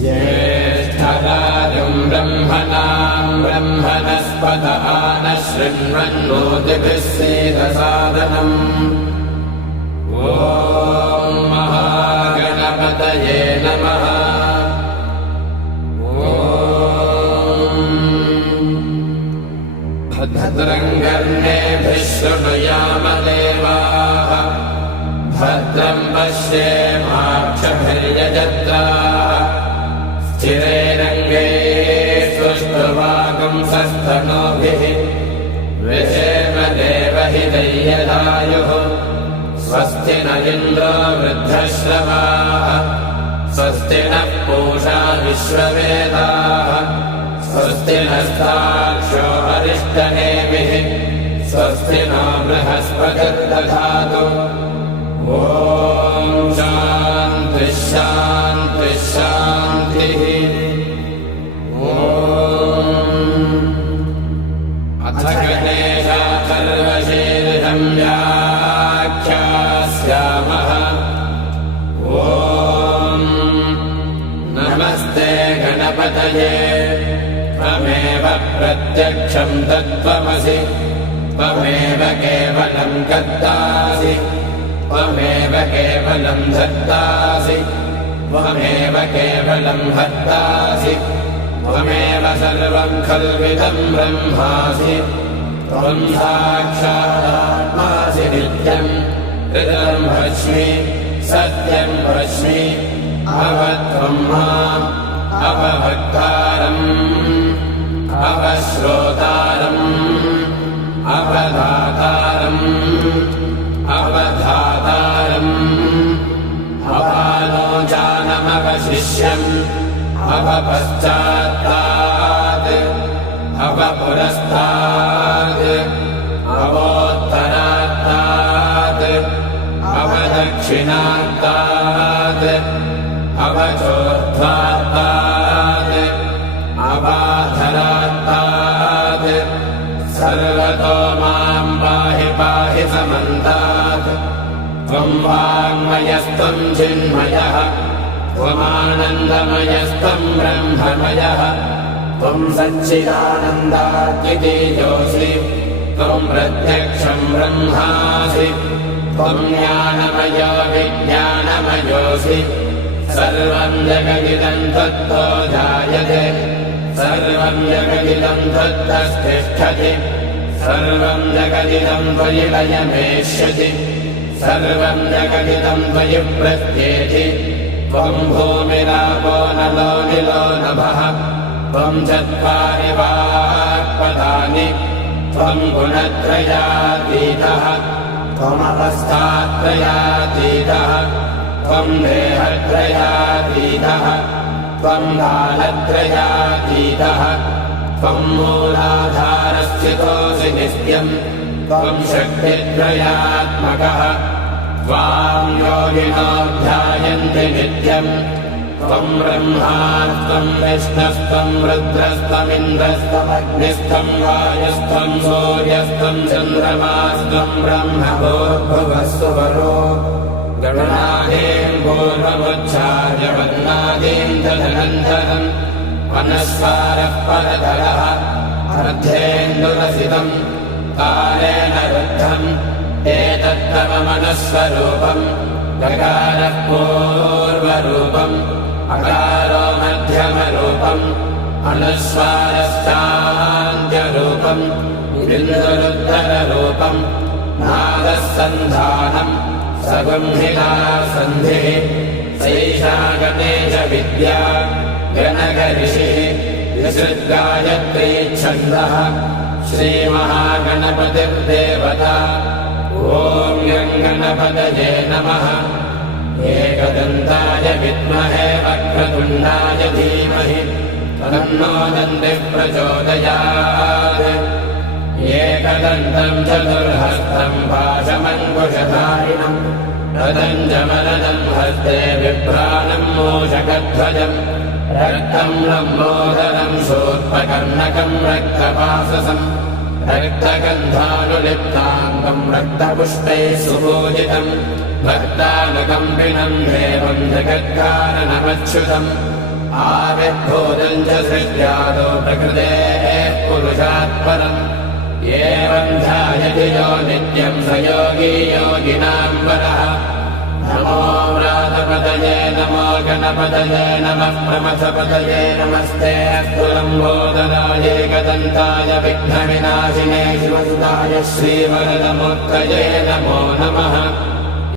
ज्येष्ठराजम् ब्रह्मणाम् ब्रह्मणस्पत नः शृण्वन्नोतिभिः सीदसादनम् ॐ महागणपतये नमः। भद्रम् कर्णेभिः शृणुयाम देवाः भद्रम् पश्येमाक्षभिर्यजत्राः स्थिरैरङ्गैस्तुष्ट्वागुंसस्तनूभिः विषेम देवहितैर्यदायुः स्वस्ति न इन्द्रो वृद्धश्रवाः स्वस्ति नः पूषा विश्ववेदाः स्वस्ति नस्ताक्षो अरिष्टनेमिः स्वस्ति नो बृहस्पतिर्दधातु। ॐ शान्तिः शान्तिः शान्तिः। अथ गणेशाथर्वशीर्षं व्याख्यास्यामः। ॐ नमस्ते गणपतये त्वमेव प्रत्यक्षं तत्त्वमसि त्वमेव केवलं कर्तासि त्वमेव केवलं धर्तासि त्वमेव केवलं हर्तासि त्वमेव सर्वं खल्विदं ब्रह्मासि त्वं साक्षादात्मासि नित्यं ऋतं भस्मि सत्यं भस्मि अवत्वं माम् अवभक्तारम् अवश्रोतारम् अवधातारम् अवधातारम् अवालोचानमवशिष्यम् अवपश्चात्तात् अवपुरस्तात् अवोत्तरात्तात् अवदक्षिणात्तात् अवचोर्ध्वात्तात् अवाधरात्तात् सर्वतो मां पाहि पाहि समन्तात्। त्वं वाङ्मयस्त्वं चिन्मयः त्वमानन्दमयस्त्वं ब्रह्ममयः त्वं सच्चिदानन्दाद्वितीयोऽसि त्वं प्रत्यक्षं ब्रह्मासि त्वं ज्ञानमयो विज्ञानमयोऽसि सर्वं जगदिदं त्वत्तो जायते सर्वं जगदिदं त्वत्तस्तिष्ठति सर्वं जगदिदं त्वयि लयमेष्यति सर्वं जगदिदं त्वयि प्रत्येति त्वं भूमिरापो नलो निलो नभः त्वं चत्वारि वाक्पदानि त्वं गुणत्रयातीतः त्वमवस्थात्रयातीतः त्वं देहत्रयातीतः त्वं कालत्रयातीतः त्वं मूलाधारस्थितोऽसि नित्यं त्वं शक्तित्रयात्मकः त्वां योगिनो ध्यायन्ति नित्यं त्वं ब्रह्मा त्वं विष्णुस्त्वं रुद्रस्त्वमिन्द्रस्त्वमग्निस्त्वं वायुस्त्वं सूर्यस्त्वं चन्द्रमास्त्वं ब्रह्म भूर्भुवस्सुवरो गणनादीं पूर्वमुच्चार्य वन्नादीं तदनन्तरम् मनस्वारः परतरः अर्धेन्दुरसितं कालेन रुद्धम् एतत्तव मनस्वरूपम् गकारः पूर्वरूपम् अकारो मध्यमरूपम् अनुस्वारश्चान्त्यरूपम् बिन्दुरुत्तररूपम् नादः सन्धानम् सगुंहिता सन्धिः सैषा गणेशविद्या गणकऋषिः विसृद्गायत्री छन्दः श्रीमहागणपतिर्देवता ॐ गं गणपतये नमः। एकदन्ताय विद्महे वक्रतुण्डाय धीमहि तन्नो दन्तिः प्रचोदयात्। एकदन्तं चतुर्हस्तं पाशमङ्कुशधारिणं रदञ्जमरदं हस्ते बिभ्राणं मूषकध्वजं रक्तं लम्बोदरं शूर्पकर्णकं रक्तपाशसं रक्तगन्धानुलिप्ताङ्गम् रक्तपुष्पैः सुपूजितम् भक्तानुकम्पिनम् देवम् जगत्कारणमच्युतम् आविर्भूतम् च सृष्ट्यादो प्रकृतेः पुरुषात् परम् एवम् ध्यायति यो नित्यम् स योगी योगिनाम् वरः नमो व्रातपतये नमो गणपतये नमः प्रमथपतये नमस्ते अस्तु लम्बोदराय एकदन्ताय विघ्नविनाशिने शिवसुताय श्रीवरदमूर्तये नमो नमः।